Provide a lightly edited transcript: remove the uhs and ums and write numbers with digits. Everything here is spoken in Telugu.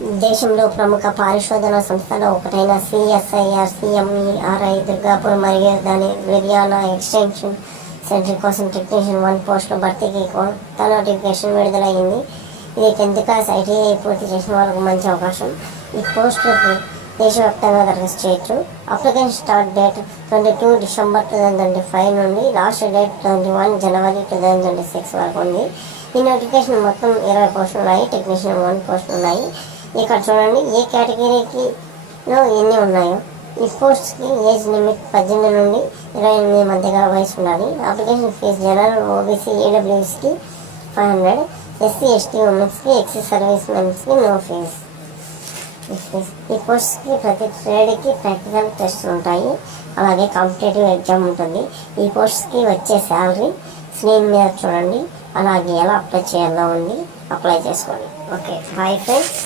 దేశంలో ప్రముఖ పరిశోధన సంస్థలో ఒకటైన సిఎస్ఐఆర్ సిఎంఈఆర్ఐ దుర్గాపూర్ మరియు దాని విరియానా ఎక్స్టెన్షన్ సెంటర్ కోసం టెక్నీషియన్ 1 పోస్టుల భర్తీకి కొత్త నోటిఫికేషన్ విడుదలైంది. ఇది 10th క్లాస్ ఐటీఐ పూర్తి చేసిన వాళ్ళకు మంచి అవకాశం. ఈ పోస్టులకి దేశవ్యాప్తంగా దరఖాస్తు చేయొచ్చు. అప్లికేషన్ స్టార్ట్ డేట్ 22 డిసెంబర్ 2025 నుండి లాస్ట్ డేట్ 21 జనవరి 2026 వరకు ఉంది. ఈ నోటిఫికేషన్ మొత్తం 20 పోస్టులు ఉన్నాయి. టెక్నీషియన్ 1 పోస్టులు ఉన్నాయి. ఇక్కడ చూడండి ఏ కేటగిరీకిలో ఎన్ని ఉన్నాయో. ఈ పోస్ట్కి ఏజ్ లిమిట్ 18 నుండి 28 మధ్యగా వయసు ఉండాలి. అప్లికేషన్ ఫీజు జనరల్ ఓబీసీ ఈడబ్ల్యూఎస్కి 500, ఎస్సీ ఎస్టీ ఉమెన్స్కి ఎక్సైజ్ సర్వీస్ మెన్స్కి నో ఫీజు. ఈ పోస్ట్కి ప్రతి ట్రేడ్కి ప్రాక్టికల్ టెస్ట్ ఉంటాయి. అలాగే కాంపిటేటివ్ ఎగ్జామ్ ఉంటుంది. ఈ పోస్ట్కి వచ్చే శాలరీ స్క్రీన్ మీద చూడండి. అలాగే ఎలా అప్లై చేయాలో ఉంది, అప్లై చేసుకోండి. Okay, bye friends.